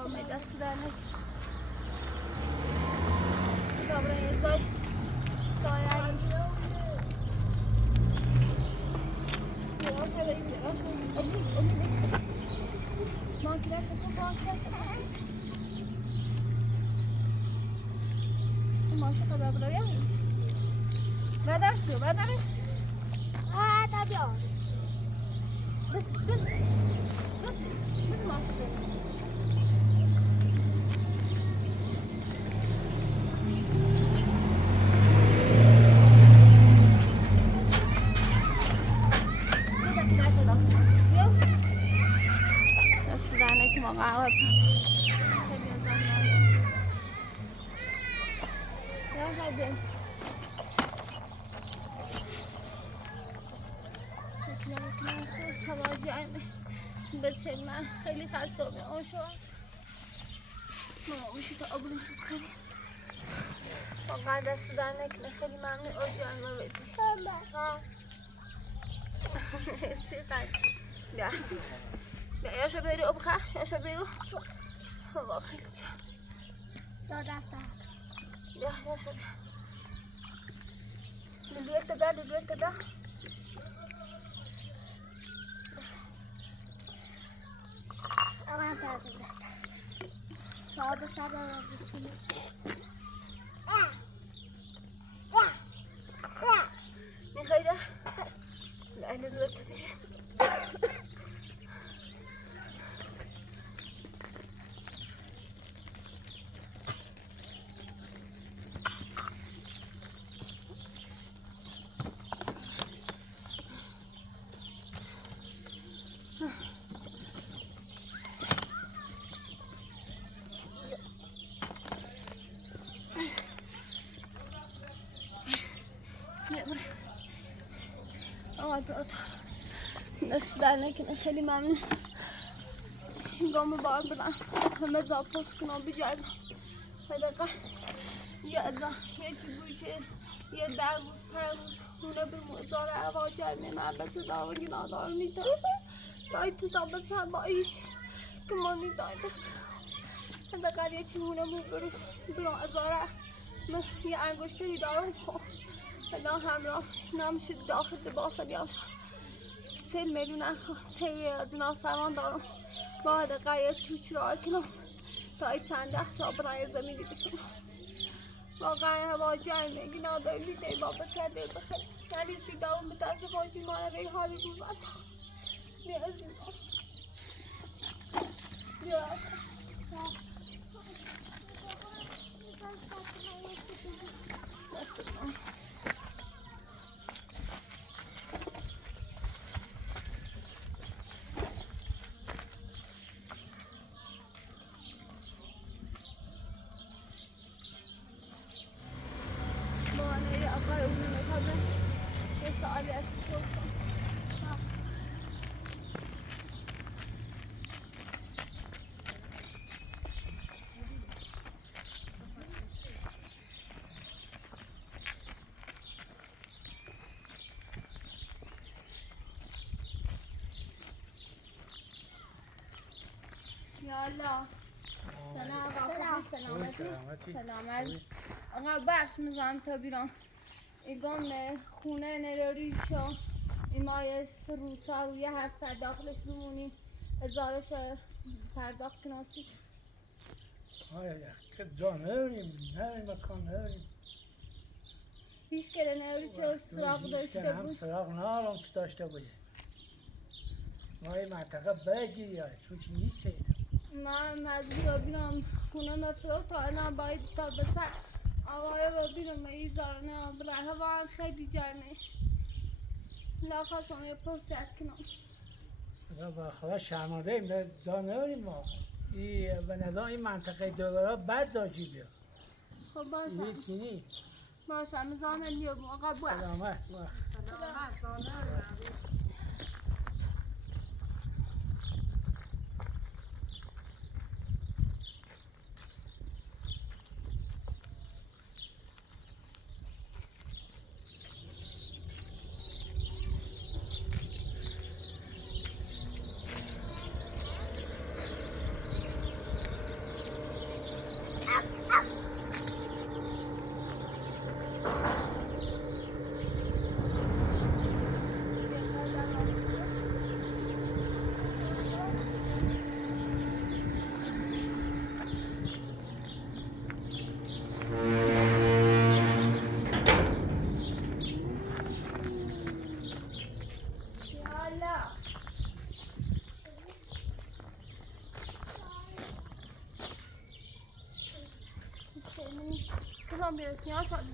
آقا دست در نکن دابران یه زای سایه ماشا خدا برایم بدرش بیو بدرش تا بیا بز ماشا بیو که ما قهوه خیلی ازم نمیم یا خیلی تواجه بسید من خیلی خسته اون شو ماما بشی تا آبرون تو خیلی واقعا دست در نکنه خیلی ممنون آجان ما بدی سی خیلی بیا بیا یاشا بیرو ابخه یاشا بیرو هوا خیلی جان دو دست بیا یاشا بیا لبیرت بیا اما پرد دست صاحب صبر رسیلی میخوایی ده؟ نه لبیرت بشه دست در نکنه خیلی ممنون گام بار برم همه زا پست کنم بجردم دقیقا یه ازا یه چی بویچه یه در روز پر روز اونه برموزار هوا جرمه من بچه دارم نادار میدم دایی تو دا بچه هوایی که ما نیدایده دقیقا یه چی اونه برم ازاره من یه انگشتری دارم خب الان همراه نامشد داخل باصل یاشا 40 میلیون تی ناسوان دارم باید قایت توش را کنم تا ای چند تا برای زمینی بسونم واقعا هوا جای میگی نادایی بیده بابا چه دل بخیر یعنی سیده اون بترس خواهی مانه به حالی روزن بیا از این بیا دست کنم یالا سلامتی آقا بخش میزنم تا بیرون ایگان خونه نروری چون ایمای روزا و یه هفته داخلش بمونیم ازارش پرداخت کناسید که جا نریم مکان نریم هیچ کره نروری چون سراغ داشته بود سراغ نارم تو داشته بوده ما این منطقه بگیری های چون که نیسته من مجبور بینم خونه مفروض تا اینا باید تا بسر آواره با بینم ای زارنه بره هوا هم خیلی جرمه لاخواستم یه پرسیت کنم با خدا شرمانده ایم جا نریم ما به نظام این منطقه دوباره بد جاجی بیا خب باشم این چینی باشم میزامن بیام آقا بخش سلامت الله کدام بیاد نیاز شد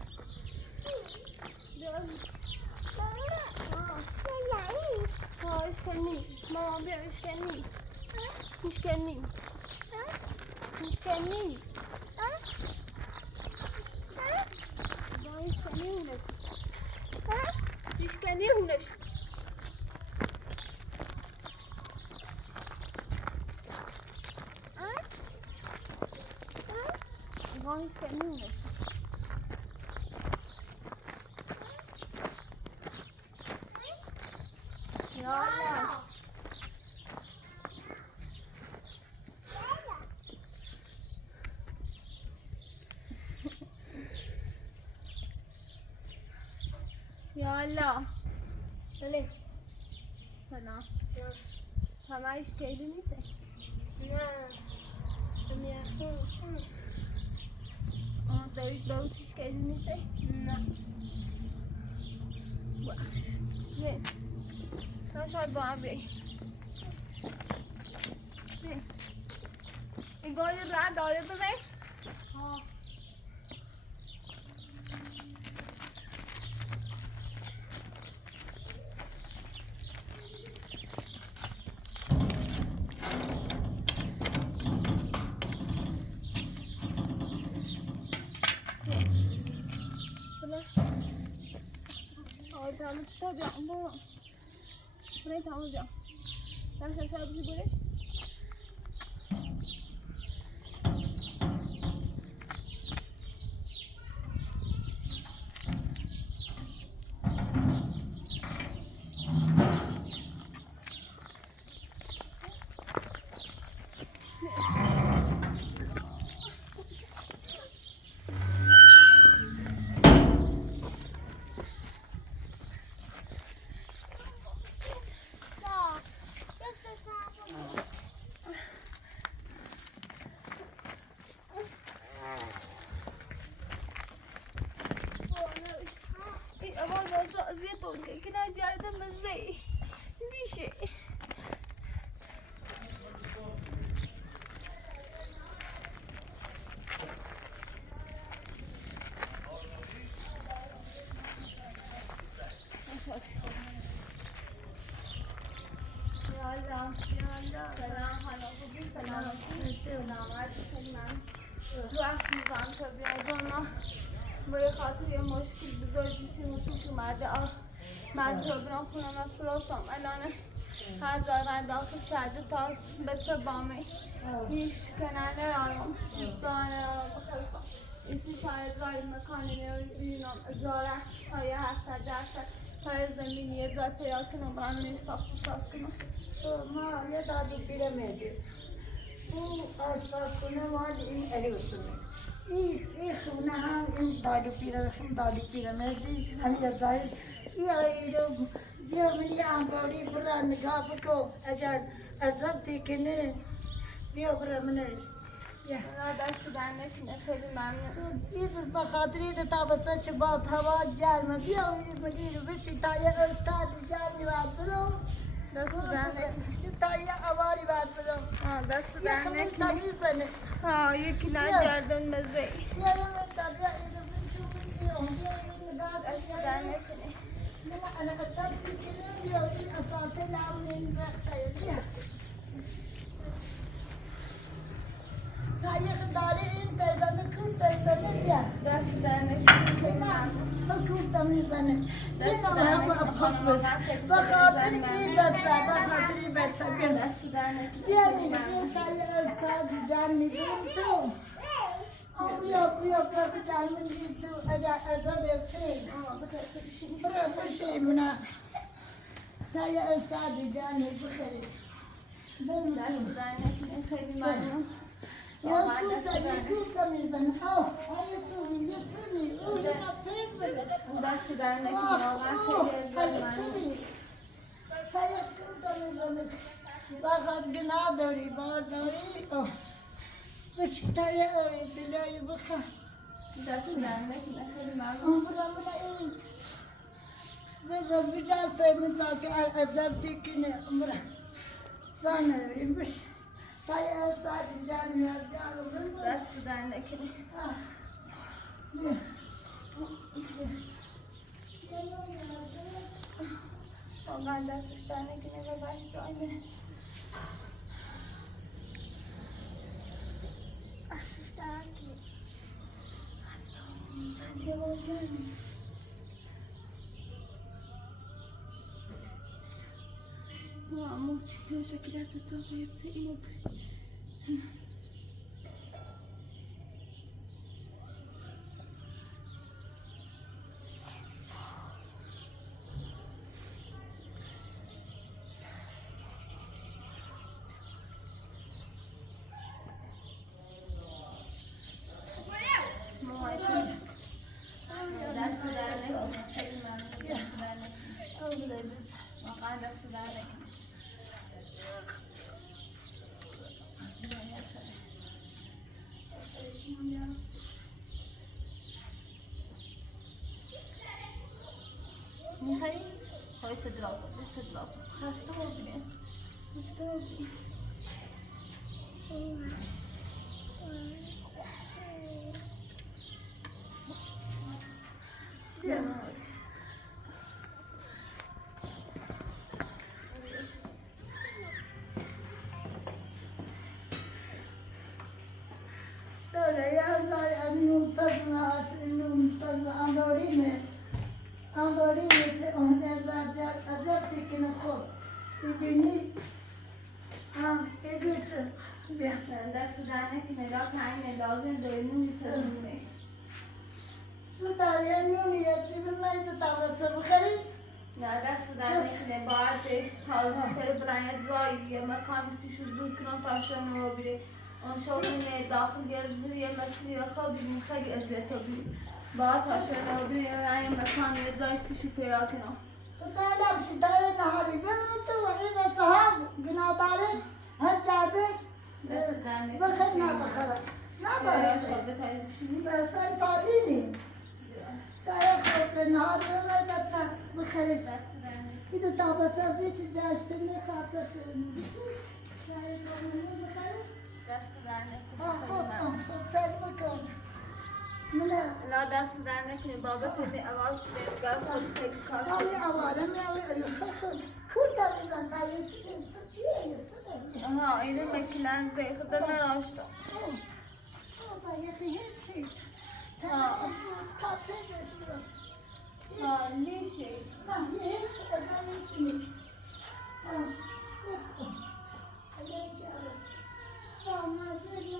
بیاد اشکنی ماما بیا اشکنی اشکنی اشکنی با اشکنی هونش اشکنی هونش با اشکنی هونش یا الله یا الله بله سلام همه اشکالی نیسته نه میخوام دارید باوت اشکالی نیسته نه باش نه تا شاید با هم بی این گاهی راه داره بزن ها tamam stop yapma. Burayı tamam ya. Ben sen bizi böyle. زي طول كنا جالدة مزي ديشي سلام حالا خوبی سلام سلامت سلام وقت میزنم تا بیادم برای خاطر یه مشکل بزرگ پیش اومده من جبران خونم افراتم الان هزاران داخل شده تا به چه بامه هیچ کنانه رایم زانه را بخشم ایسی شاید رای مکانی نوینم ازاره های هفته درصد های زمین یه جای پیدا کنم برام نیست ساخت کنم ما یه دادو پیرمیده او آشپزخونه مال این عروسمه این خونه هم این دادو پیرمیدی همین یه جای بیا منی انباری برا نگاه بکن اگر ازم تکنه بیا برا منش دست در نکنه خیلی ممنون این بخاطر این تابستان که با هوا گرمه بیا منی رو بشی تا یه استاد گرمی باید برو دست در نکنه تا یه عواری باید برو دست در نکنه تمیزنه یکی نجردن مزه بیا من تا بیا اینو دست در نکنه أنا أتصلت كلام يومين أصلت لعونين بختي تاريخ داري أنت إذا كنت إذا دست در نکنه ما كنت ميزانة دست أنا در ما أبخص بس بخاطر إيه بخاطر إيه بس دست در نکنه يعني كان أستاذ جاني بنتو بیا کاپیتان من تو اجازه چی برای بشه منا تا یه استادی جانی بخری دست در نکنه خیلی ممنون یا کوتا میزن یه چوبی او یه پیپ دست در نکنه واقعا خیلی ممنون تا یه کوتا میزن باقت گناه داری بار داری بس تايا دلای بخا دست در نکنه خیلی ممنون برا من اید بذار بجا سیمون که عجب تکنه عمره زانه بیش تای ساعتی جانم جانم دست در نکنه. واقعا دستش در نکنه و باش دایمه. دستش در نکنه. Santiago Johnny. Mamut, eu já queria ter trazido isso aí, meu pai. واقعا دست در نکنه. میخوایی؟ خواهی چه درازم خسته ها بینه خسته ها بینه بیا داره یه زای نون پس انبارینه چه اون عجب تکنه خوب ببینی ایگوچه بیا دست در نکنه لا تنگه لازم داری نون پزونش سوداری نونی یا سیبیل مایده تابسه بخری نه دست در نکنه باید تازه تر برای زایی یه مکانیستیشو زور کنم تا شنو بیره اون شغل داخل یه زیر یه متری خواب بینیم خیلی اذیت ها بینیم باید تا شنو بیره یه مکان یه زایستیشو پیدا کنم خدای لبشی داره نهاری بینم تو و این بچه ها گناه داره هر جرده دست در نکنه بخیر نبخره نبرسه بسر پابینی داره خود نهار بینم بچه بخیر دست در نکنه ایده تابت از ایچی جاشته نخواهد شدیم دست در نکنه خوب سر بکن منه لا دست در نکنه بابا پدی اول شده گل خود خیلی کار آمی آواره کور دمیزن باید چیه چیه آها اینه مکلن زی خدا نراشتا باید هیچی تا پیدش برم ها نیشی نه هیچ ازم هیچی نیست خوب کن الان چه عرص سامازه هیچ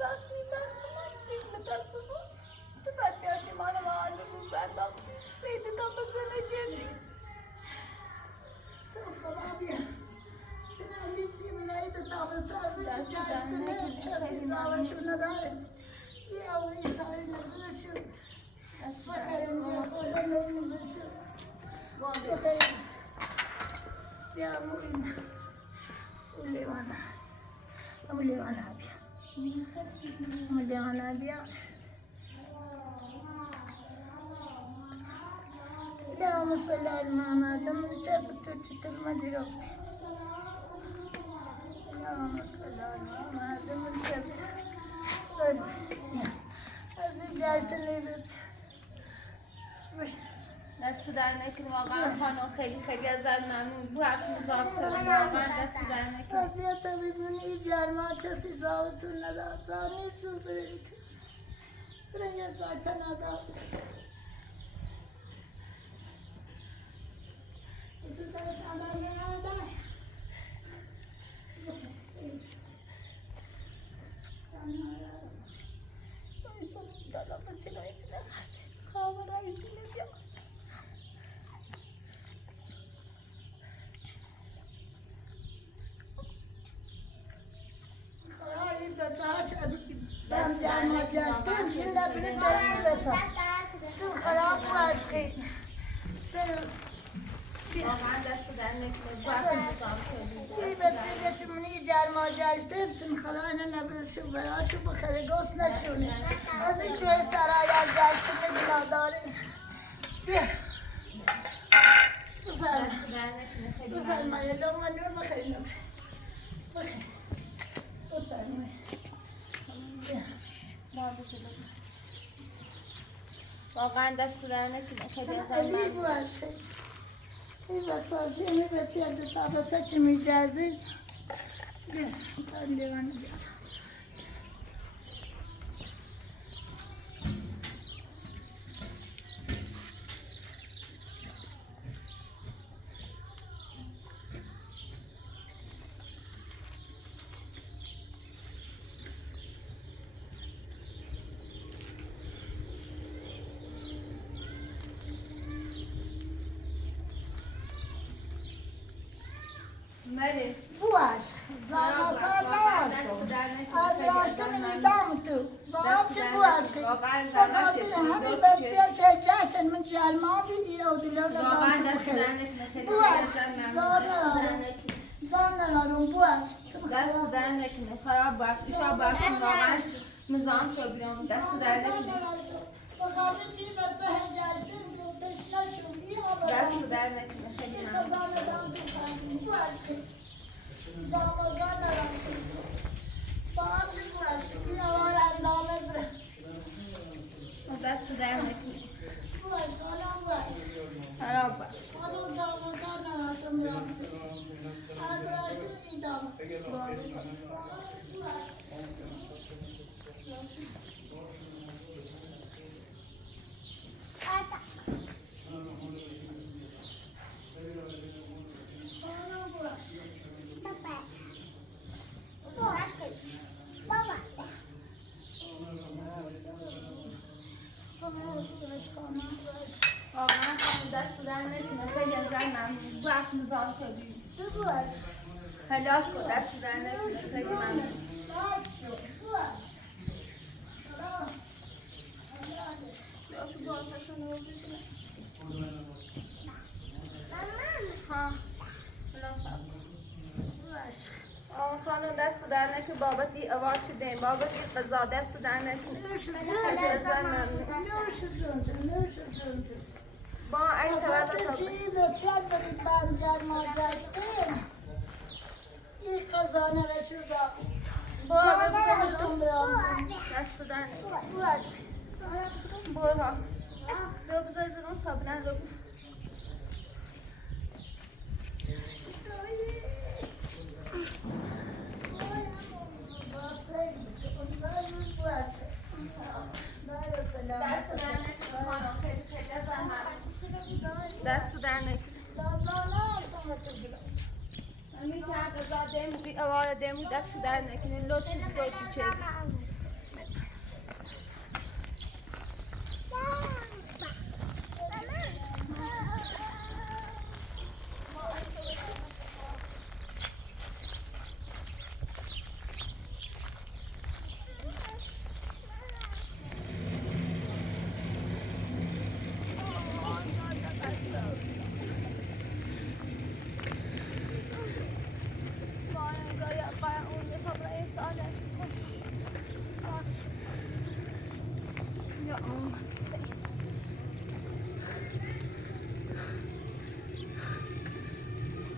وقت میبخشم سیم بتصفو تو باید بیاتی مال محاله رو زندم سیده تا بزنه جمعی تو خدا بیا چون هیچی میدهید تابت از این چی جشتنه کسی جاوشو نداره یه اولی چایی نبودشو بخیرم یه خدا نبودشو بخیرم بیا اولیوانا بیا اولیوانا بیا اللهم صل على محمد وجبت كلمة دلوقتي اللهم صل على محمد وجبت طيب أزيد جالس دست در نکنه واقعا خانم خیلی ازت ممنون بو حرف مضاف کنم واقعا دست در نکنه وضعیت ببینی جرما کسی جاوتون نداد جا نیستون برید برای یه جای پناه Isso está sendo nada. Isso dá lá para silêncio, né? Calma, Raíssa, meu Deus. Ay, bacağaç ben canıma geçtim. Yine bir de bacağaç. Tu harap başkı. Sen واقعا دست در نکنه وقت نظام کردی این بچه منی جرما جشتن خدا اینه نبرشو براشو بخره گوست نشونه از این چوه سرای از جشتن بنا داره بیا بفرما دست در نکنه خیلی بفرما یه لومه نور بخرینم بخیر بفرما بیا واقعا دست در نکنه خیلی ازم خیلی ممنون باشه این بچه هاسی این بچه هاسی تا بچه که میگردیم بیا تا لیوان بیا مری باش زاغا کار ناشو از راستم نیدام تو باش باش واقعا بخاطر زحمت همین کشیدی بچه که جشن من جرما بی او دلار واقعا دست در نکنه خیلی باش ازم زار ممنون دست در ندارم نکنه زار ندارم باش دست در نکنه خراب باش شب باش واقعا نظام تو بیام دست در نکنه بخاطر چی بچه هم جشن تو تشنه شدی دست در نکنه خیلی ممنون انتظار ندارم تو خواهدی باش که زامگان ندارم باش باش این آوار اندامه بره دست در نکنه باش خانم باش خراب باش خانم زامگان ندارم میام هر براشت میدام واقعا خانم دست در نکنه خیلی ازم ممنون وقت نظام تو بیام هلاک کن دست در نکنه خیلی ممنون باشو بالاتشون رو بزنه ها خانم دست در نکنه بابتی اوار چه دیم بابتی قضا دست در نکنه خیلی ازم ممنون با عکس سواد تا این خزانه را شده با دست در نکنه برها دو بزای زنون تا بنه دو دست در نکنه امی که قضا دیم بی اوار دیم دست در نکنه لطف بزرگی چه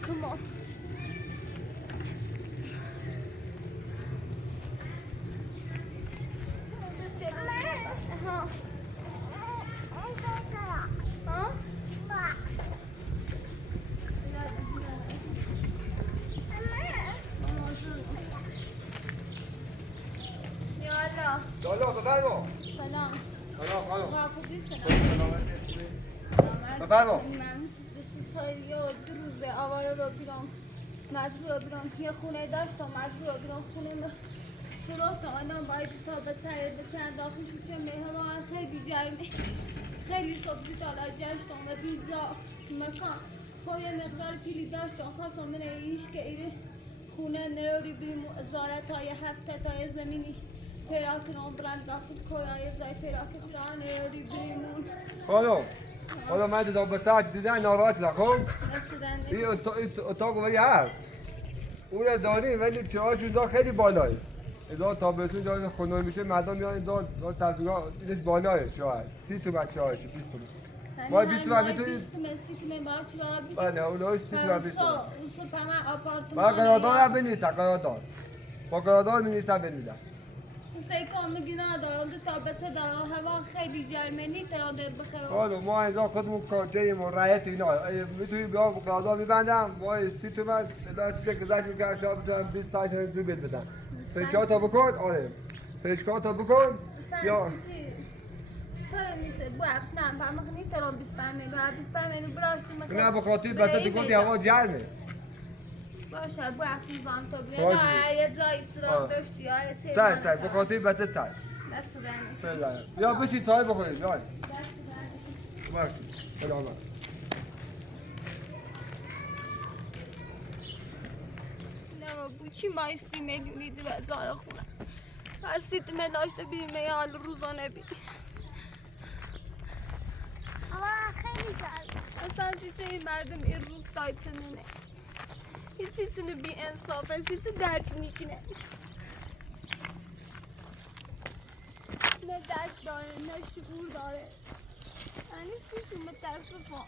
Come on. سلام بفرما. سلام. سلام خانم. واقعی سلام. بفرما. من دو روز به آواره رو بیرم مجبور بیرم یه خونه داشتم مجبور بیرم خونه رو شروع تا آنم باید تا به چند داخلش چه مهما خیلی جرمه خیلی سبزی تالا جشتم و پیتزا مکان خب یه مقدار پیلی داشتم خواستم من ایش که ایره خونه نروری بریم زارت های هفته تای زمینی پیدا کنم برم داخل کویای زای پیدا کنم نروری بریمون خانم حالا من تا به ساعت دیدن ناراحت نکن رسیدن این اتاق ولی هست اون داریم ولی چهارش اونجا خیلی بالایی اذا تابستون جای خنک میشه مردم میان اینجا تفریحات این بالاه چهار 30 تومن چهارش 20 تومن ما 20 تومن میتونیم 20 تومن باید چرا بی بله اونها 30 تومن 20 تومن اوسا پما آپارتمان با قرارداد هم بنویسن قرارداد با قرارداد می‌نویسن بنویسن سیکان میگینا دارم دو تابسه دارم هوا خیلی جرمنی ترا در بخیر حالا ما اینجا خودمون کارتیم و رعایت اینا میتونی بیا قرارداد میبندم ما 30 تومن الا چیزی گذشت میکنم شما بتونم 25 تومن زود بهت بدم فشار تا بکن آره فشار تا بکن یا تو نیست بخش نه فهمخنی ترام 25 میگه 25 میگه براشت میگه نه به خاطر بسته گفتی هوا گرمه باشه بخش میزان تو بله باشه. نه یه جای سراغ داشتی آیه چه چای به خاطر بسته چای دست دانی سلام یا بشی چای بخوریم یا دست دانی باشه سلام نه بوچی مای 30 میلیونی 2000 خونه هر سیت من داشته بیمه حال روزانه بی اما خیلی جالب. اصلا چیزی این مردم این روستای چنونه هیچ چیزی بی انصافه هیچ درک نیکنه نه دست داره نه شعور داره یعنی چیزی متاسفم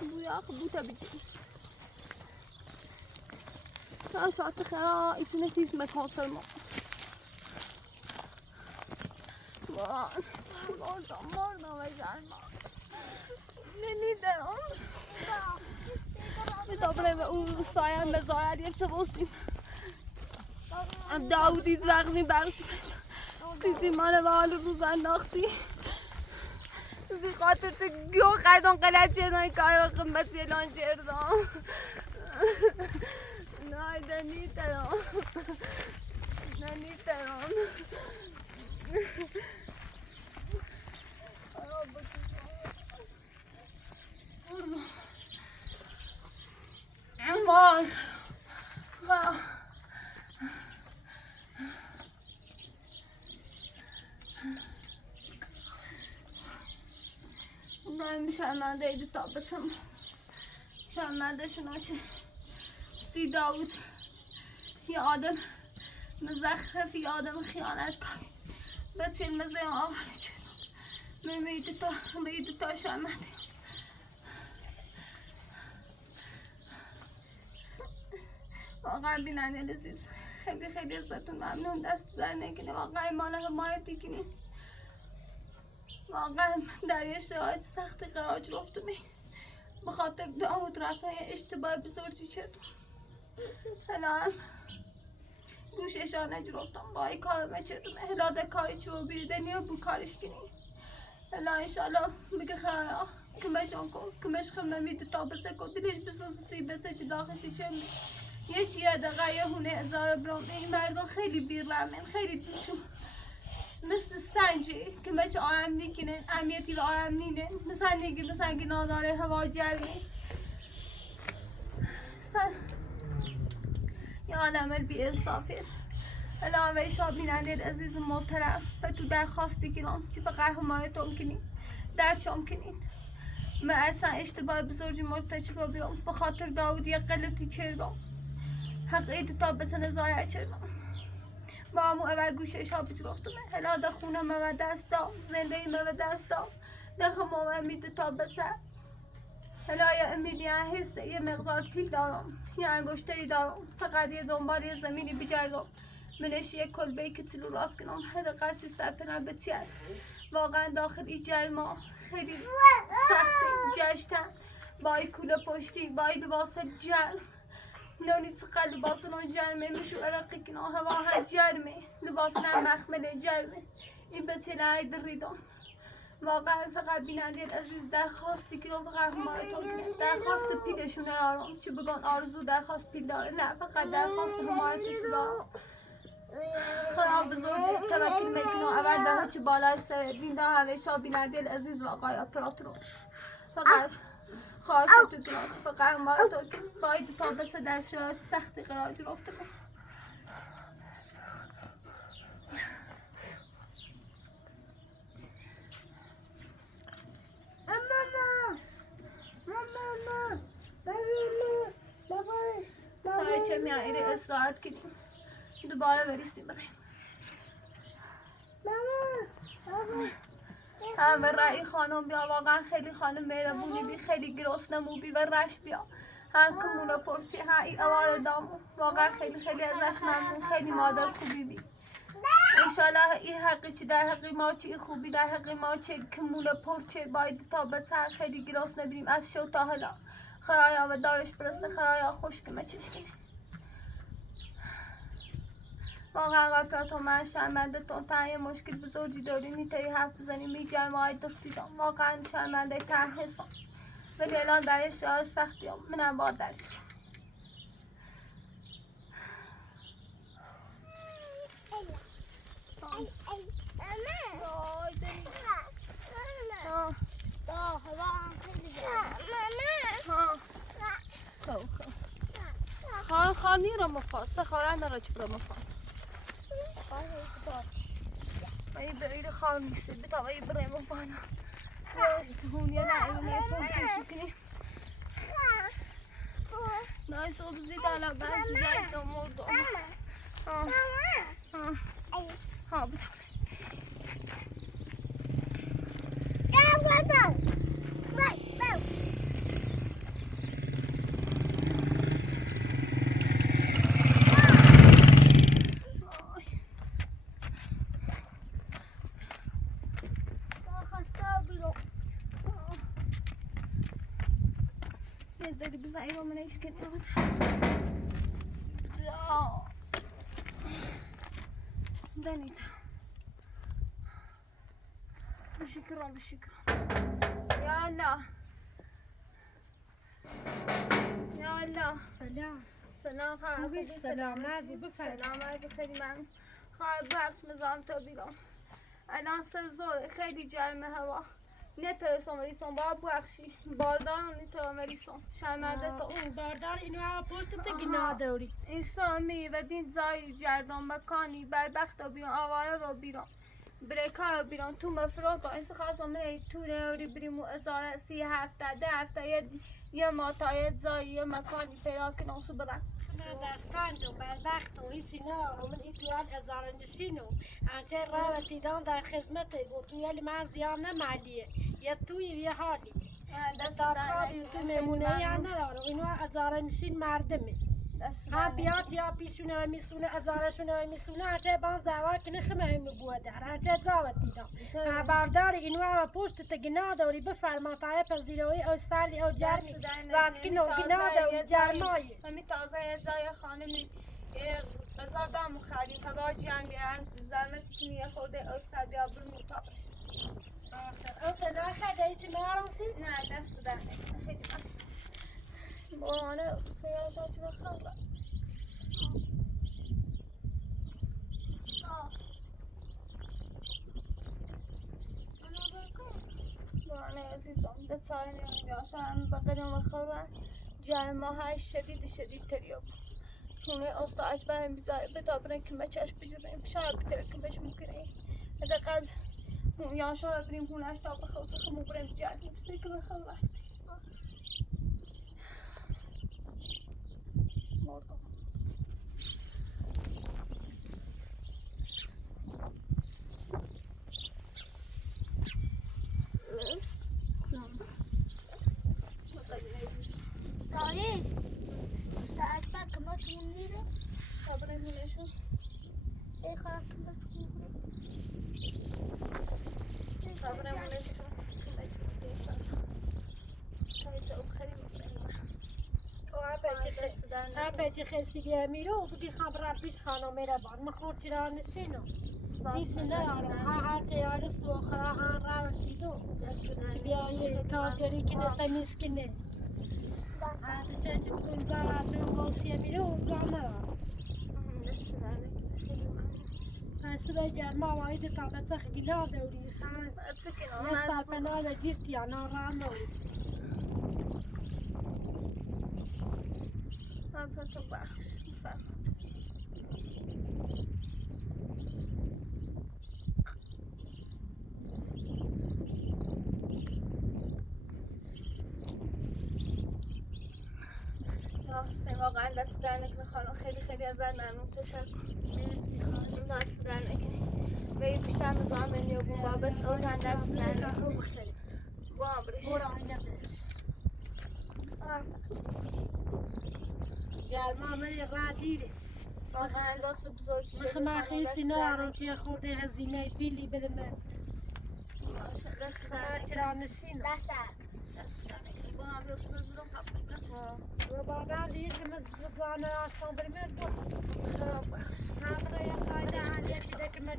بویا خبوتا بجی شاعت خیلی ایتونه تیز مکان سلما مردم و جرما نمیدارم بدابره به اون سایم مزاریم چه بستیم داودی زغنی برسید سیزی مانه و حال روز انداختی زی خاطر تو گیو قیدان قلت چنای کار و قمت یلان جردم نه نیترم امان شرمنده ایدو تابتم شرمنده شناشه سی داود یه آدم مزخرف یه آدم خیانت کنی بچه مزه آوره چیزم میده تا شرمنده واقعا بیننده لذیذ خیلی ازتون ممنون دست در نکنه واقعا ایمان حمایتی کنی واقعا در یه شرایط سختی قرار گرفتم به خاطر داود رفتن یه اشتباه بزرگی شد الان گوششان نگرفتم با این کارم چردم احلاده کاری چو بیردنی و بو کارش کنی الان انشالله بگه خیلی کمش آنکن کمش خمه میده تا بسه کن دلش بسوسی بسه چه داخلشی چه یه چیه دقیقه یه هونه ازار برام این مردم خیلی بیرمن خیلی دوشم مثل سنجی که بچه آرام نیکنن امیتی و آرام نینن مثل که ناداره هوا جرمی یه عالم بی انصافی الان و شاب بیننده عزیز محترم و تو درخواستی کنم چی فقط حمایتون کنین درشام کنین من اصلا اشتباه بزرگی مرتکب بیام به خاطر داود یه غلطی کردم حق ایدو تا بتنه ضایع کردم با همون اول گوشش ها بجرفتم هلا ده خونم و دست دام زندگی و دست دام ده خمام امیده تا بسر هلا یه امیدی هسته یه مقدار پیل دارم یه انگشتری دارم فقط یه دنبال یه زمینی بجردم منش یه کلبه کتلو راست کنم هده قصی سرپنه بتیر واقعا داخل ای جرما خیلی سختی جشتن با ای کوله پشتی با ای لباس جرم نونی چقدر لباس اون جرمه میشو عراقی کنه هوا ها جرمه لباس نم مخمله جرمه این بچه های دریدم واقعا فقط بیننده عزیز درخواستی کنم فقط حمایتون کنم درخواست پیلشون دارم چه بگن آرزو درخواست پیل داره نه فقط درخواست حمایتشون دارم خدا بزرگ توکل میکنم اول ده چه بالای سر دین ده همیشه بیننده عزیز واقعا اپراتورم فقط خواهش تو کنم چه فقط حمایتون کنم باید تا بسه در شرایط سختی قرار گرفتم نه ایره استراحت کنیم دوباره بریستیم بریم هم رای خانم بیا واقعا خیلی خانم مهربونی بی خیلی گرسنمو بی و رش بیا هم کمونه پرچه ها ای اوار دامو واقعا خیلی ازش ممنون خیلی مادر خوبی بی انشالله این حقی چی در حقی ما چی خوبی در حقی ما چه کمونه پرچه باید تا بتر خیلی گرسنه بینیم از شو تا حالا خدایا و دارش برسته خدایا خوش که مچش کنه واقعا قبرات من شرمنده تا یه مشکل بزرگی داری نیتایی حرف بزنی می جمعای دفتیدم واقعا شرمنده تر حسام ولی الان درش راه سختی هم منم باید درش خانی را مخواد سخارن را چی را مخواد ای به خان نیست بتا ای برای مخوانا تون یه نه ایونه پرسیشی کنی نای صبح زید علا بچه جایی تو مردم ها بتا داری بزنی رو من ایش کنیم دانیتا بشکرم یا الله یا الله سلام خوبی سلامت بفرمایید سلامت خیلی ممنون خواهد بخش مزام تا بیرام الان سر زور خیلی جرمه هوا نترسم ریسم با بخشی باردار نترسم ریسم شرمنده تو باردار اینو هم پشت گناه داری اسلامی و دین زایی جردان مکانی بدبخت و بیرون آواره رو بیرون بریکا رو بیرون تو مفروض این خواستم می تو نوری بریم و ازاره 3 هفته 10 هفته یه ماتایت زایی یه مکانی پیدا کنم سو برم من دستان و بدبخت و هیچی نه من این تویال هزار نشینم انچه راه دیدان در خدمت گو تویال من زیان نمالیه یه توی یه حالی دستان خوابی تو نمونه یا ندارم اینو هزار نشین مردمه ها بیاد یا پیشونه میسونه هزارشونه میسونه انچه بان زوا کنه خمه بوده انچه زاوت دیدم باردار اینو هم پشت تگنا داری بفرما تایه پذیروی او سالی او جرمی وقت کنو گنا داری جرمایی همین تازه ازای خانمی بزار دام خرید هزار جنگ زلمت کنی خود اوستا بیا برمی تا او تنها خده ایچی مارمسی؟ نه دست در خیلی بانه سیاسا چی بخواه بانه عزیزم ده چاره میانی بیاشا همه بقیدم بخواه جرمه های شدید تریاب خونه استا اجبه هم بیزای بتا برن که مچش بجرم شاید بتره که بش مکنه حداقل یاشا رو بریم خونهش تا بخواه خمو برم جرمه بسی که بخواه مردم داری؟ مستعد کمشون میره؟ خبره مونشون ای خواهد کمشون میره؟ خبره مونشون کمشون دیشان تایچه او خیلی هر بچه خیلی بیه میره و بگی خبر پیش خانم میره بار من خود چرا نشینم نیست ندارم هر چه یارست و خرا هر روشیدو چی بیایی کاسری کنه تمیز کنه چه بکن زارت و موسیه میره و زار ندارم پس به جرما واید تا بچه گیلا دوری خان یه سرپناه جیرتی آنا رام دوری من تو بخش بفرم راسته واقعا واقعا دست در نکنه خانم، خیلی خیلی ازت ممنون، تشکر. مرسی خواهش. دست در نکنه و یه بیشتر میزان منی و بون بابت اوزن دست در نکنه بابرش برو آینه برس. گرما من را دیره. واقعا لطف بزرگ شدی مخ من خانم، دست خیلی در نارو نکنه. که خورده هزینه بیلی بده من. باشه، دست در من نکنه. چرا نشینم. دست در نکنه. با هم بیا بزرگ قبول رسید. برو بابا دیگه من زانه اصلا بریم خراب بخش. همه یا خواهده هن یکی دکه من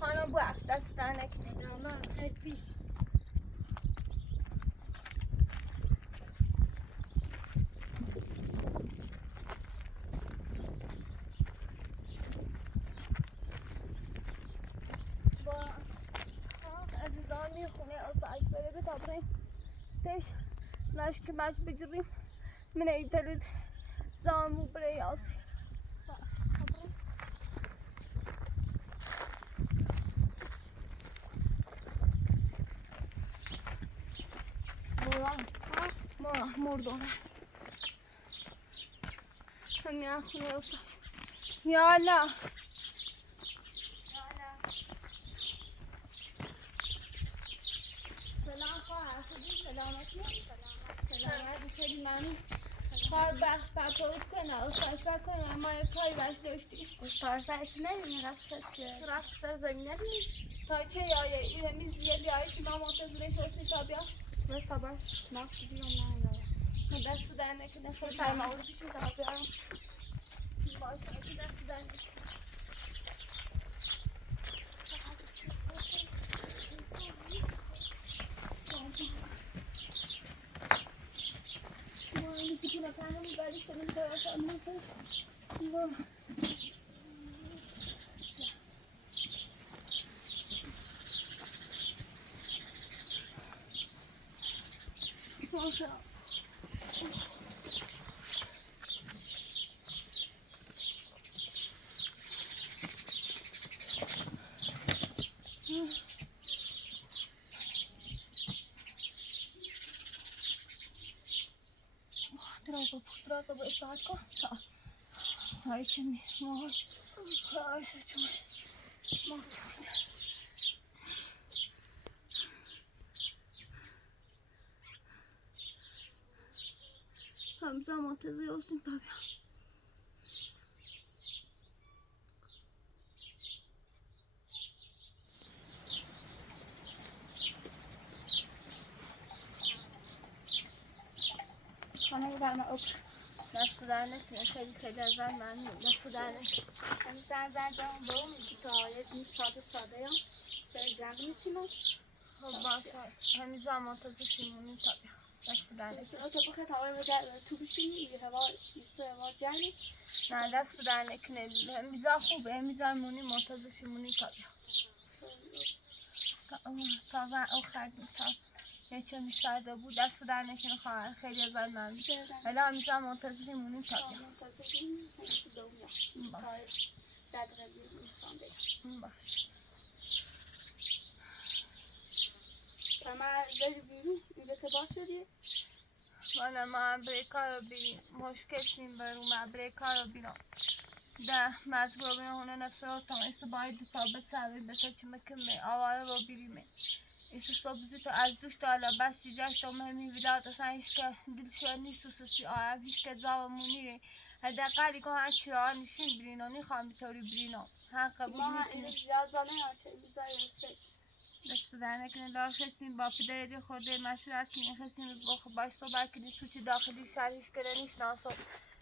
خانم بخش دست در نکنه. یا من خیلی پیش. با عزیزان میخونه از بره بتابریم تش نشک مش بجریم من ایتلید زامو بره یازی ما مردونه همین خونه افتاد یا الله سلام خواهر خوبی سلامتی سلامتی خیلی ممنون کار بخش پاپوت کنه استاش بکنه ما یه کاری بش داشتی استاد بایش نمیدونم رفت سر زمینه تا چه یایه این همیز یه بیایی که ما منتظرش هستی تا بیا بس طبعا ما دیگه نه من دست در نکنه خیلی فرما ممنون اول پیش تا بیام باشه که دست در نکنه اینی که تو نکنه بریش کنیم تا اصلا نکنه باشه درازو با استراحت کن تا چه می ماه خواهش چون ماه چون همزه منتظر هستیم تا بیام خانه برنامه اوک دست در نکنه خیلی خیلی ازت ممنون دست در نکنه من زن جان با اون تا یه ساده هم سر جمع میشینم خب باشه همین زمان منتظر شیمونی تا بیام دست در نکنه تو بخیر تا تو بشینی یه هوا جمعی نه دست در نکنه میزا خوبه میزا مونی منتظر شیمونی تا بیام تا آخر تا یه چه میسرده بود دست در نکنه خواهر خیلی ازت ممنون حالا میزا منتظر مونی تا بیام باش باش من داری بیرون اینجا که باش شدی والا ما امریکا رو بریم مشکلیم برون امریکا رو بیرم ده مجبور بریم هونه نفرات هم ایسا باید دفابت سویم بسا چه مکمه آواره رو بیریمه ایسا صبحی تو از دوش تا حالا بس جیجاش تا مهمی ویدات اصلا هیچ که دلشوار نیست و سسی آرم هیچ که زاومونیه حداقل که هر چرا نشین برینو نیخوام بیتوری برینو هر قبول ما میکنی اینجا زیاد زانه ها چه بیزایی رسید دست در نکنه دار خستیم با پدر دی خورده مشورت کنیم خستیم باش صحبت کنیم تو چه داخلی شهر هیچ کده نیشناسو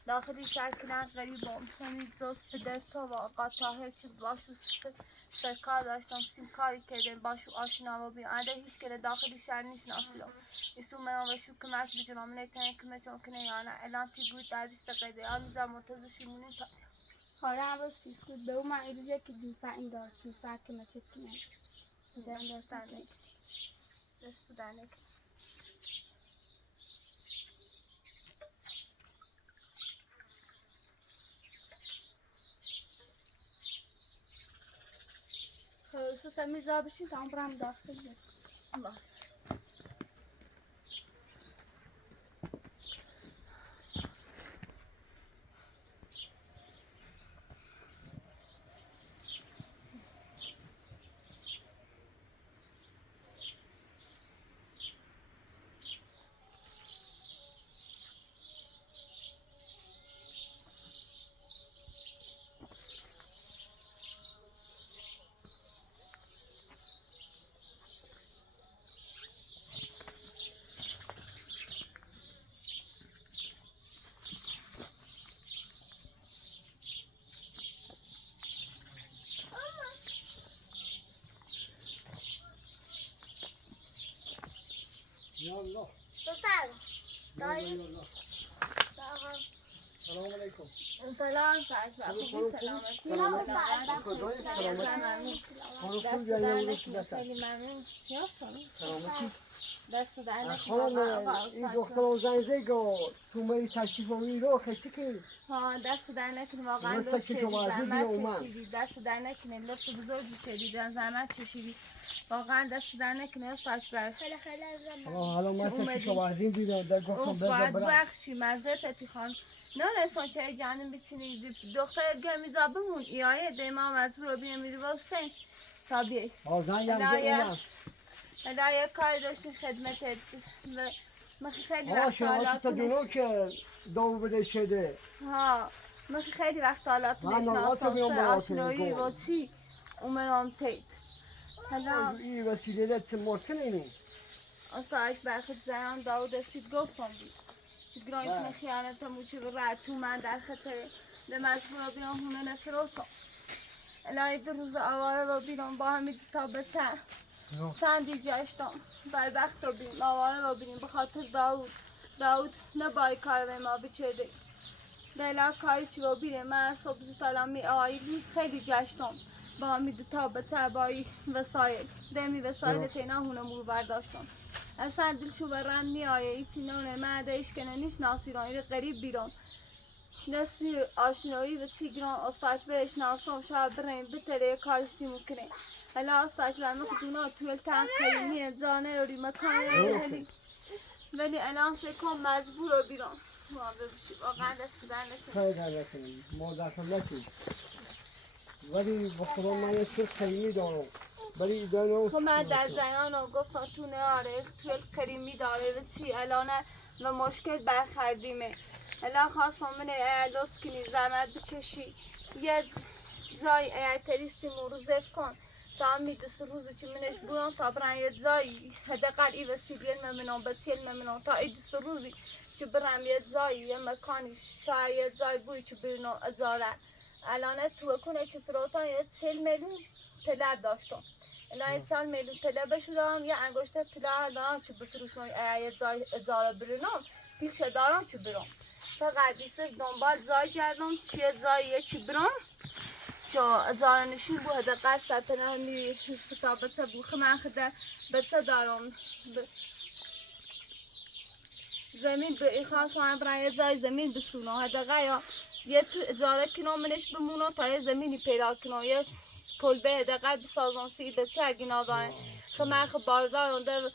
داخلی شهر کنن غریب هم همین زوز پدر تو و آقا طاهر چه باشو سرکار داشتم سیم کاری کردیم باشو آشنا و بیم عده هیچ کده داخلی شهر نیشناسیدم ایسو من و شو کمش بجنام نکنه کمشون کنه یا نه الان پیگوی در بیست قیده آمیزا منتظر شیمونی تا حالا هم با سیسو دو من ایلویه که دوستا این دار دوستا که نشد کنه دست در نکنه گفتم میرزا بشین تا برم داخل باش. یالله بفرم. یالله سلام علیکم سلام فرد خوبی سلامتی. دست در نکنه خیلی ممنون. یا سلامتی. دست در نکنه. این دختر زنزه گو تو مری تشریف آوری رو خیلی که ها دست در نکنه واقعا درسته لطف که کردی، تو زحمت اومد. کشیدی. دست در نکنه لطف بزرگی کردی، زحمت کشیدی. واقعا دست در نکنه استاش بر. خیلی خیلی از حالا من سکی که وازین دیدم در گفتم اوه بذار باید برم بخشی مزرعتی خان. نه نسان چه جانم بیتینی دختر گمیزا بمون ایایه دیمام از برو بیم میری واسه تابیه. زن یم هدایه هدایه کاری داشتین خدمتت و مخی خیلی وقت شما حالات تا جنو که دو بده شده ها مخی خیلی وقت حالات من نوات بیام نشناسم با آشنایی و چی اومنام تید حالا این وسیله لت مرسل اینی استاش برخد زیان داود استید گفتم بید گرایت خیانت موچه و رد تو من در خطره لمجبورا بیان هونه نفروتم الهی دو روز آواره رو بیرون با همی تا بچن چندی جشتم بربخت رو بینیم آواره رو بینیم به خاطر داود نبایی کار به ما بچرده لیلا کاری چی رو بیره من صبح زیتالم می آیدی خیلی جشتم با همی دو تا بچه بایی وسایل دمی وسایل تینا هونه مور برداشتم اصلا دلشو برم می آیه ایچی نونه من دهش کنه نیش ناسیرانی قریب بیرون دستی آشنایی و تیگران استاش بهش ناسم شاید بریم بتره کاری سیمو کنه حالا استاش برم خودونا توی تن خیلی جانه روی مکانی هلی ولی الان فکرم مجبور رو بیرون واقعا دست در نکنه خیلی در نکنیم ما داخل نکنیم ولی بخدا من یه چیز خیلی دارم ولی دارم خب من در زیان رو گفتم تو نهاره توی کریمی داره و چی الان و مشکل برخردیمه الان خواستم من لطف کنی زحمت بچشی یه جای تریسی مرزف کن تا همی دست روزی که منش بودم تا برن یه جایی حداقل ای وسیلیل ممنون بچیل ممنون تا ای دست روزی که برم یه جایی یه مکانی شاید یه جای بوی که برنو اجاره الان تو کنه که فروتان یه 40 میلیون طلب داشتم الان یه 40 میلیون طلب شدم یه انگشته طلا دارم که بفروش من یه جای اجاره برنم پیش دارم که برم فقط بیسر دنبال جای کردم که یه جایی یکی برم که اجاره نشین بود حداقل سطح نمی ستا بچه بوخه من خدا بچه دارم زمین به این خواست هم برای یه جای زمین بسونم حداقل یا یه تو اجاره کنم منش بمونم تا یه زمینی پیدا کنم یه کلبه حداقل بسازم سی بچه اگه نادانه که من باردارم در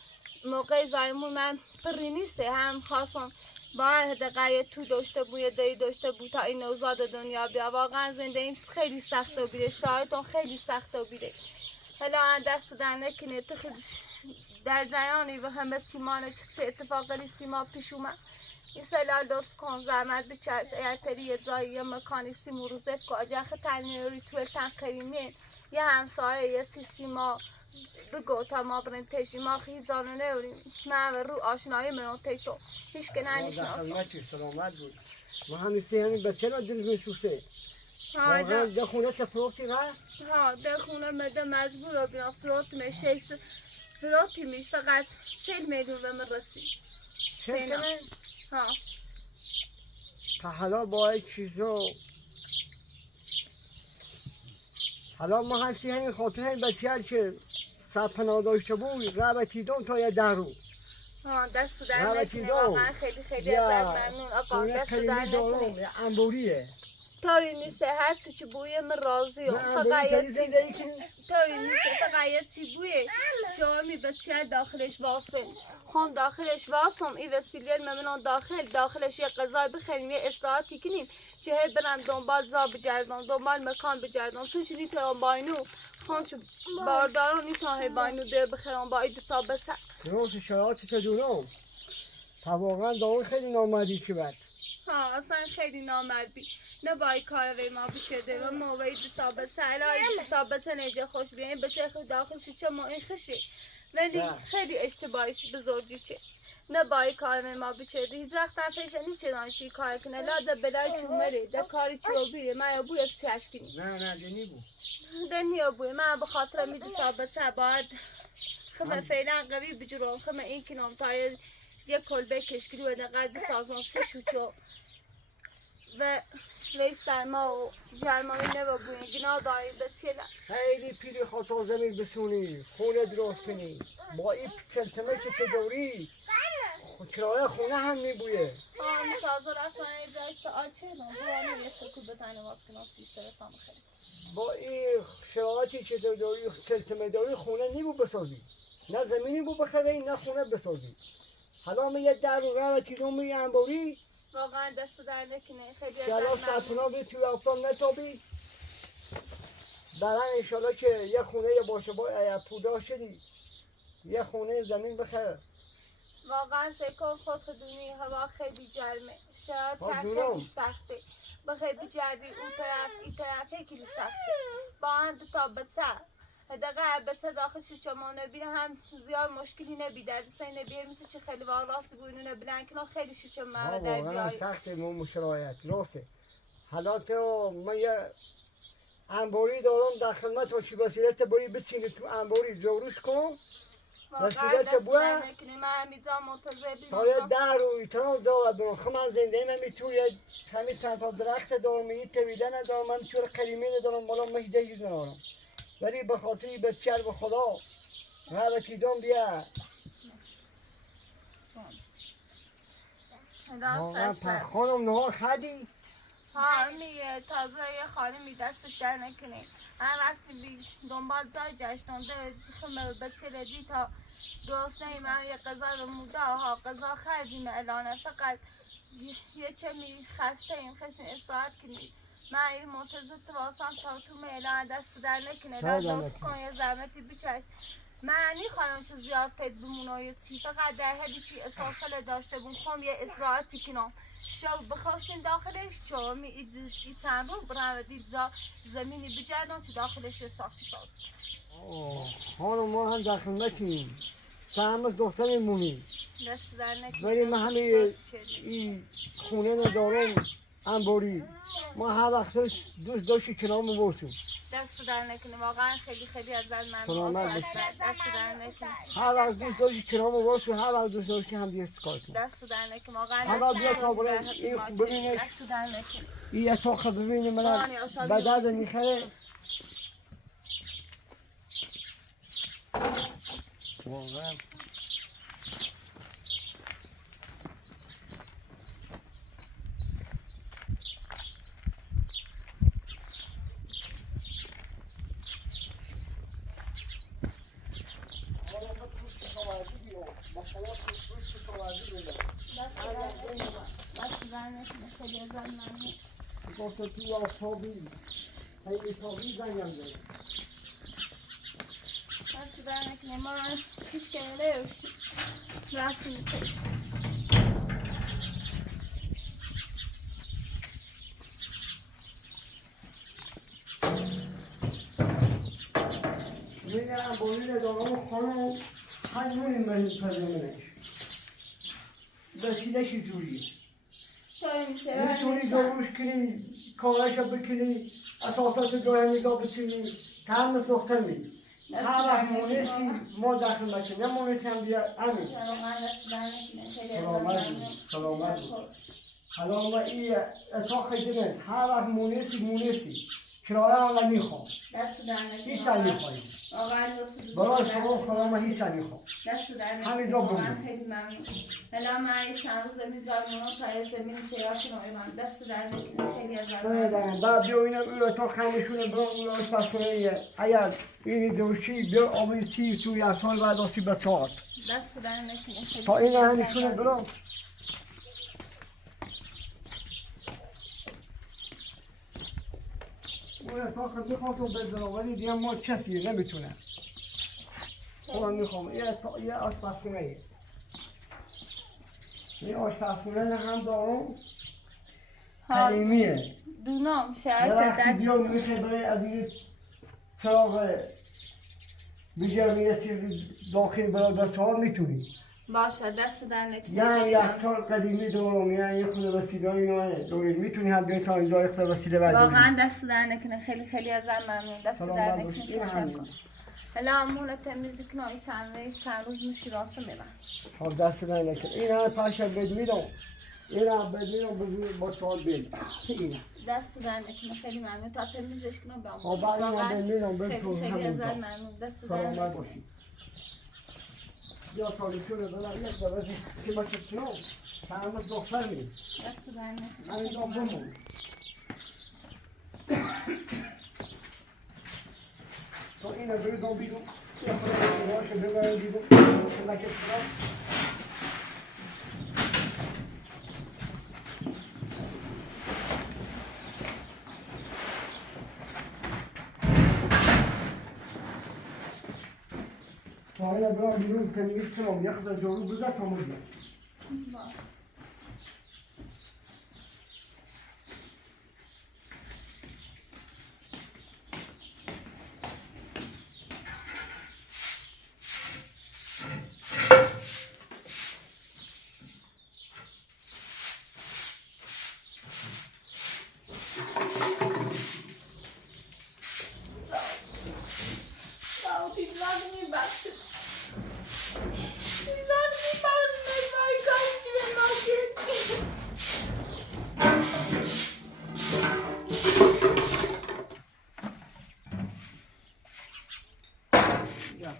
موقع زایمون من پری نیسته هم خواستم باید حداقل یه تو داشته بود یه دایی داشته بود تا این نوزاد دنیا بیا واقعا زندگیم خیلی سخته و بیره شاهدتون خیلی سخته و بیره حالا دست در نکنه تو خیلی در جریانی و همه چیمانه چه اتفاقی سیما پیش اومد این سلال لطف کن زحمت بچش اگر تری یه جایی یه مکانی سیمو روزف که اجاخ تنیوری توی تنقیرینه یه همسایه یه سیما بگو تا ما بریم تشی ما خیلی جانو نوریم من و رو آشنایی منو تیتو هیچ که ننشناسم سلامت بود ما همیشه همین بچه را دل میشوسته واقعا ده خونه تفروتی را ها در خونه مده مجبور رو بیان فروت میشه فروتی میش فقط 40 میلیون به من رسید چه ها تا حالا با این چیزو حالا ما هستی همین خاطر همین بسیار که سپنا داشته بود رابطی دون تا یه درو ها دست در نکنه واقعا خیلی خیلی ازت ممنون آقا دست در نکنه انبوریه طوری نیست هر چی بویه من راضیم فقط طوری نیست فقط یه چی بویه شما می بچه داخلش واسه خون داخلش واسم این وسیله ممنون داخلش یه غذای بخوریم یه استراحتی کنیم چه برم دنبال زا بگردم دنبال مکان بگردم چون چی نیتم باینو خون چه بارداران نیتم باینو در بخورم با این تا بچه روز شرایطی که دونم تا واقعا دارون خیلی نامردی که بعد ها اصلا خیلی نامردی نه بای کار وی ما بچه و موقعی تا بچه الهی تا بچه نیجه خوش بیاییم بچه خود داخلشی چه ما این خشی ولی خیلی اشتباهی بزرگی چه نه بای کار وی ما بچه هیچ وقت فیشه نیچه دانشی کار کنه لاده بلای چومره ده کاری چی رو بیره من یا بوی اکتیش کنی نه دنی بود دنی یا بوی من بخاطر میدو تا بچه باید خمه فعلا قوی بجرم خمه این کنم تا یه کلبه کشکری و نقد سازان سه شوچو و سلی سرما و جرمانی نباگوین گناه داریم بسیله خیلی پیری خاطر زمین بسونی خونه درست کنی با این سلطمه که دوری کرایه خونه هم میبویه تازه رفتن این جای ساعت چه نام بوانه یه چکو بتنه واس کنم سیستر فهم خیلی با این شرایطی که دوری سلطمه دوری خونه نیبو بسازی نه زمینی بو بخری نه خونه بسازی حالا می یه در و روتی رو می انباری واقعا دست در نکنه خیلی جلا سرپنا به توی افتان نتابی برن انشالله که یه خونه یه باشه با پودا شدی یه خونه زمین بخره واقعا سکن خود خدونی هوا خیلی جرمه شرایط خیلی سخته بخیر بجردی اون طرف این طرف خیلی سخته با هم دو تا بچه دقیقه بچه داخلش چما نبینه هم زیاد مشکلی نبیده دسته نبیه مثل چه خیلی واقعاست بوینو نبیدن که خیلی شوچه محمد در بیایی واقعا سخته مشرایت راسته حالا تو من یه انباری دارم در خدمت و که وسیلت باری بسینی تو انباری جوروش کن واقعا دست در نکنی من همیجا منتظر بیدم تا یه در و ایتان دارد برم خب من زنده من میتونی همین چند تا درخت دارم یه تویده ندارم من چور قلیمی ندارم بالا مهیده هیچ ندارم ولی به خاطری بسیار به خدا غلطی دام بیا واقعا پرخانم نهار خدی ها میگه تازه یه خالی می دستش در نکنه من وقتی دنبال زای جشتم ده خمه بچه ردی تا درست نیم من یه قضا رو موده ها قضا خردیم الانه فقط یه چه می خسته ایم خسته استراحت کنید من این منتظر تواسم تا تو میلان دست در نکنه لطف کن یه زحمتی بچش من خواهم چه زیارتت بمونه یا چی فقط در حدی چی احساسال داشته بون خواهم یه اصلاحاتی کنم شو بخواستین داخلش چو می ای چند رو برم دید زمینی بجردم چه داخلش ساختی ساز حالا ما هم در خدمتیم تا همه دختر میمونیم دست در نکنه ولی من همه این خونه ندارم انباری ما هر وقت دوست داشتی کنام باشیم دست در نکنه واقعا خیلی خیلی از من سلامت دست در نکنه هر وقت دوست داشتی کنام باشیم هر وقت دوست داشتی هم دیگه سکار کنیم دست در نکنه واقعا حالا بیا تا برای این ببینه دست در نکنه این اتاق ببینه من به درد میخره واقعا خیلی از من گفت توی آفتابی خیلی تابی زنگم داره دست در نکنه ما هیچ کنه رفتی میکنه میگم بایی ندارم خانم هنونیم بریم پرمونش وسیله‌شی جوریه میتونی داروش کنی کارش بکنی اساسات جای نگاه بچینی تمام دختر می هر وقت مونستی ما داخل مکنی نمونستی هم بیا همین سلامت حالا ما این اتاق خیلی هر وقت مونستی کرایه هم نمیخوام. دست در هیچ نکنه. نمیخوام. واقعا لطف دوست برای دارم. شما خانم هیچ نمیخوام. دست در نکنه. همینجا واقعا بمون. خیلی ممنون. حالا من چند روز میذارم اونا تا زمین پیدا کنم. من دست در نکنه. خیلی از سردم بعد بیا اینم اون تا خمشونه برو اون آشپزخونه اگر این دوشی بیا آبیسی تو یک سال بعد آسی به چهار دست در نکنه. خیلی تا این دست در همیشونه نکنه. برو اون تا خود میخواستم بزنم ولی دیگه ما کسی نمیتونه اون میخوام یه آشپزخونه این آشپزخونه هم دارم قدیمیه دونام شرط وقتی دست بیام میخواد برای از این چراغ بگم یه چیزی داخل برای دست ها میتونی باشه دست در نکنه. یعنی خیلی یک ممنون. سال قدیمی دارم یعنی یه خود وسیله اینه دوید میتونی هم بیایی تا اینجا یک خود وسیله برداری واقعا دست در نکنه. خیلی خیلی ازم ممنون. دست سلام در بر نکنه. دوستی، این تشکر. همین. حالا امون تمیزی کنم چند روز نوشی راسته میبن. خب دست در نکن این هم پاشه بد میدم این هم بد میدم با سال بید این دست در نکنه. خیلی ممنون. تا تمیزش کنم به خب بعد این هم بد میدم بد خیلی تو خیلی ازم همون ممنون. دست در سلامت نکنه. باشی یا تالیتونه بلد یک دوازی که با کتنو همه دختر می دست در نکنه. همین خیلی دو ممنون. بمون تو اینو بریزم بیرون یه خود باشه ببرم بیرون که نکه کنم تا اینو برم بیرون تمیز کنم یه خود جارو بزد تا مجید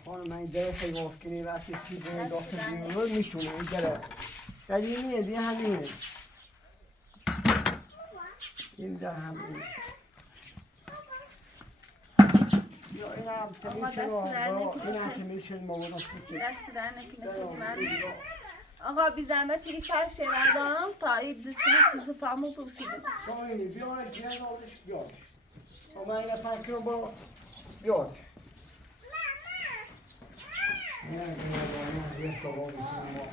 خانم این دره خیلی ممکنه وقتی چیزی داخل بیرون میتونه این دره قدیمیه دیگه همینه این دره همینه یا این هم تمیشه این هم تمیشه مامانا سوکه دست در نکنه. خیلی ممنون. آقا بی زحمت یه فرش بردارم تا این دوستی چیز پامو پرسیدم. شاینی بیاره جن آزش بیاره اما این پنج کنم با بیاره نه یه سوال میکنم ما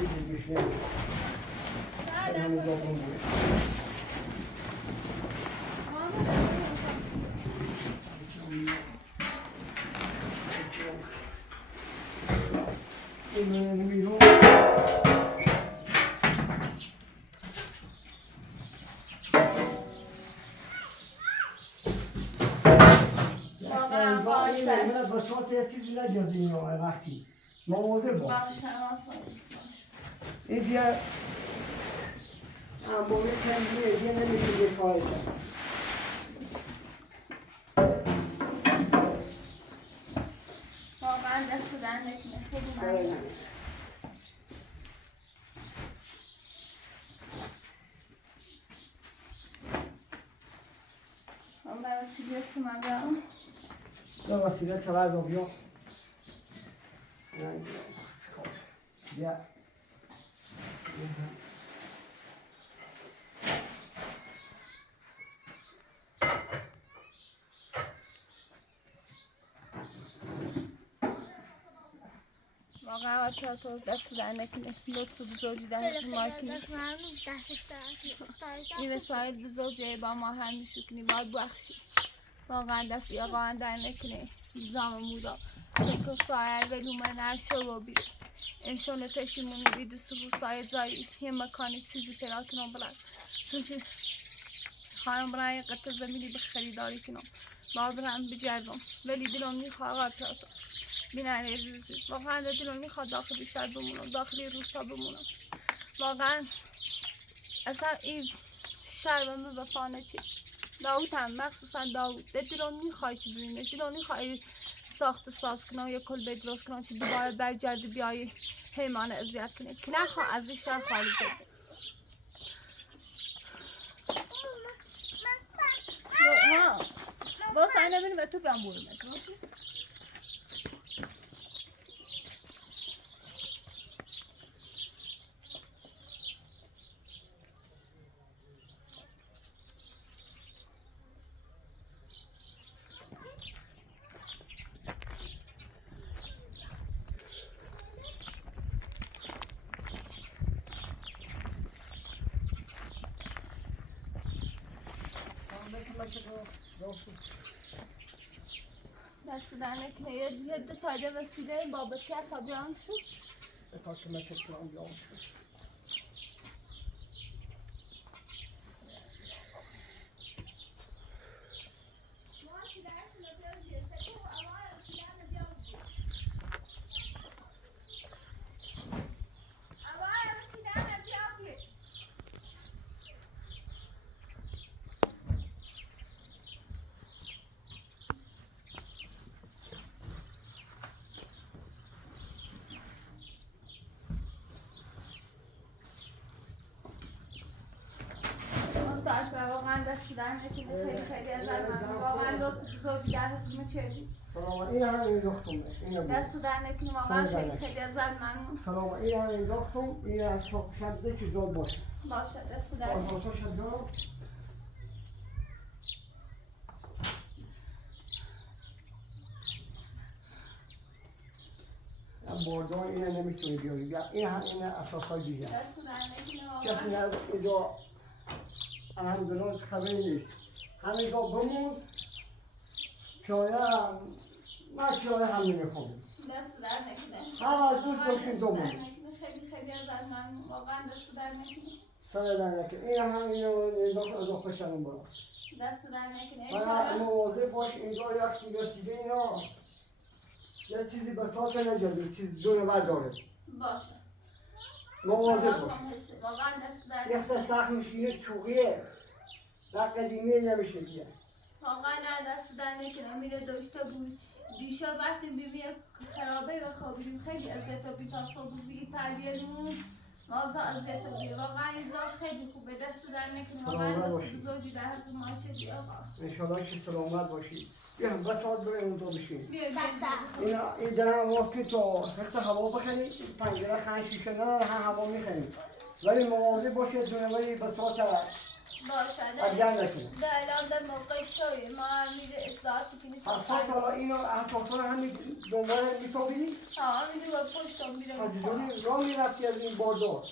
چیزی میشه همه جا بونده این میرون واقعا باشه. من بساط یه چیزی نجازی این وقتی مواظب باش این دیگه اما میکنه دیگه نمیتونه کاری کنه واقعا دست در نکنه. خیلی ممنون. من برای سیگرت که من برم دو وسیله چقدر رو بیا بیا واقعا اپراتور دست در نکنه. لطف بزرگی در مارکنی این وسایل بزرگی با ما همیشه کنی باید بخشی. واقعا دست یا واقعا در نکنه. زمان مودا که سایر ولومه نشه و بیره انشان تشیمونی بیده سروستای جایی یه مکانی چیزی پیدا کنم بلند چونچه خواهم برای قطع زمینی به خریداری کنم با برم بجردم ولی دلم میخواه اپراتور بینن عزیز واقعا دلم میخواد داخلی شهر بمونم داخلی روستا بمونم واقعا اصلا این شهر به من وفا نچید داوود هم مخصوصا داوود دلانی خواهی که ببینه دلانی خواهی ساخت ساز کنه و یک کل بیت درست کنه که دوباره برگرده بیایی حیوان اذیت کنه که نخواه از این شهر خارج بده. ها باز اینه بینیم و تو بیام برو میکنم. دست در نکنه یه دو تایده وسیله بابتی ها تا بیان شد واقعا دست در نکنه خیلی خیلی از من واقعا لطف زوجگرتون چردی سلام این هم انداختم دست در نکنه واقعا خیلی خیلی از من سلام این هم انداختم این از صبح شده که زود باشه دست در نکنه باردار اینه نمیتونی بیاری این هم این اساسای دیگه دست در نکنه کسی نه اینجا الحمدلله خبری نیست همه جا بمون چایه هم من چایه هم نمیخوام دست در نکنه ها دوست باشین دومون خیلی خیلی از من واقعا دست در نکنه سر در نکنه این هم اینو اضافه کنم برا دست در نکنه باید مواظب باش اینجا یکی رسیده اینا یه چیزی به ساعت نجاده چیز دونه برداره باشه مواظب باش واقعا دست در یه سخت میشینه چوقیه در قدیمی نمیشه دیگه واقعا دست در نکنه میره داشته بود دیشب وقتی بیبی خرابه و خوابیدیم خیلی اذیت و بی‌تاسو بود بی پردیلون مازا اذیت و بی واقعا این زاش خیلی خوبه دست در نکنه واقعا زوجی در حضور ما چه دی آقا انشالله که سلامت باشی بیا بس ساعت برای اون تو بشین بیا این درم وقتی تو خیلی هوا بخری پنجره خنگ شیشه نه هم هوا میخریم ولی مواظب باشه دونه ولی به ساعت باشه اگر نکنه در اعلام در موقع شوی ما میره اصلاحاتی کنید اصلا حالا اینو اساسا همین دنبال میتابی ها میره و پشتم میره حاجی را میرفتی از این باردار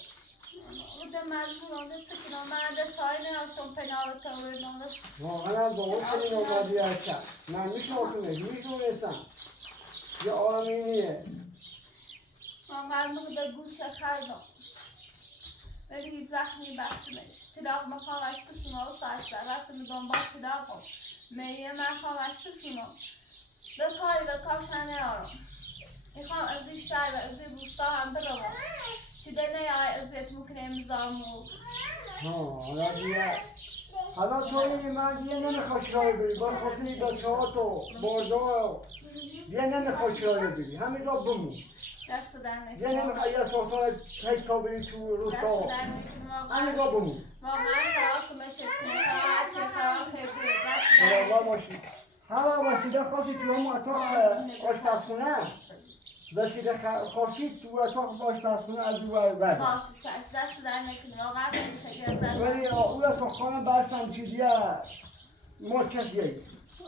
بوده مجبور آنده چکنم من ده سایی نهستم پناه تا ورنم واقعا با اون خیلی نمادی هستم من میشونستم یه آمینیه من قرمه در گوشه خردم ولی هیچ وقت میبخشمش تلاق مخواهش بسونه و ساعت در وقت میدون با تلاقم میه من خواهش بسونه به کارش نمیارم میخوام از این شهر و از این روستا هم بدوم چی ده نیای ازیت میکنه امزامو حالا دیگه حالا تو این من دیگه نمیخواد شای بری با خاطری بچه ها تو باردار دیگه نمیخواد شای بری همین را بمون دست در نکنه دیگه نمیخواد یه ساسان تک تا بری تو روستا دست در نکنه همین را بمون واقعا خواهد کنه چه کنه خواهد خیلی سلام باشی همه وسیله خاصی تو هم اتاق آشپزخونه وسیله خاصی تو اتاق آشپزخونه از او بر باشه چشم دست در نکنه واقعا خیلی از در ولی او اتاق خانه برسم چیزیه ما کسیه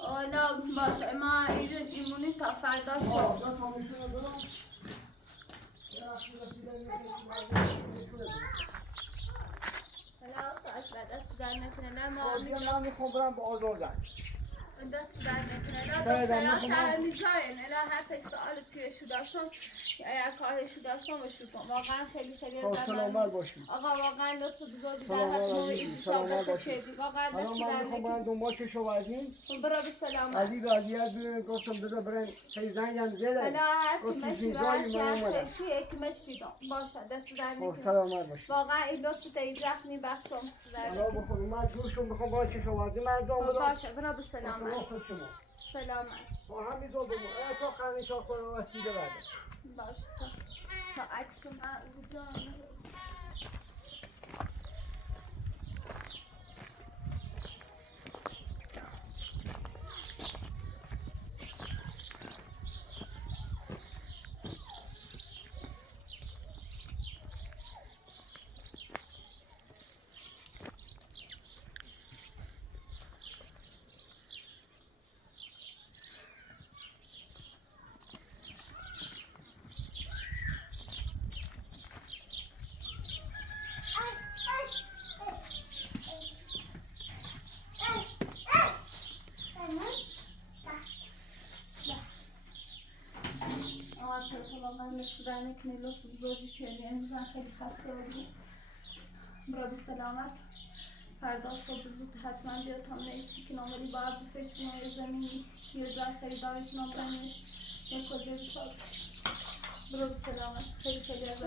اولا باشه ما ایمونی تا فردا شد حالا ساعت بعد دست در نکنه نه ما من میخوام برم با آزادن دست در نکنه. بله، دخترها می‌خوام- ترمیزاین. الا هر پس سوال تیشو داشتم یا کارشو داشتم بشو کنم. واقعا خیلی خیلی خب، از سلامت باشید. آقا واقعا لطف بزرگی در سلامت حق ما باشید. این سلامت کتابت باشید. چیدی. واقعا الان دست من در میخوام نکنه. برم دنبال کشاورزیم. برو به سلامت. علی به علیت بیرون گفتم بذار برم خیلی زنگم زده. حالا هر کی گفت مشتی ویزایی راحت من اومدم. کسی یک مشتی دام. باشه دست در خب نکنه. سلامت باشید. واقعا این لطف تیزخ میبخشم. دست در حالا نکنه. بخون من جورشون میخوام با کشاورزی من انجام خب بدم. باشه برو به سلامت. خلاص شما. سلامت. با همینطور بمون. تا قرنی تا کنم وسیله بعد. باشه تا عکس من اونجا واقعا مثل نکنی لطف بزرگی چیدی. امروز من خیلی خسته بودم. برو به سلامت. فردا صبح زود حتما بیا تا میشی که ناملی باید بفش کنم یه زمینی یه جای خیلی داریت ناملیش یه کجا بساز. برو به سلامت. خیلی خیلی از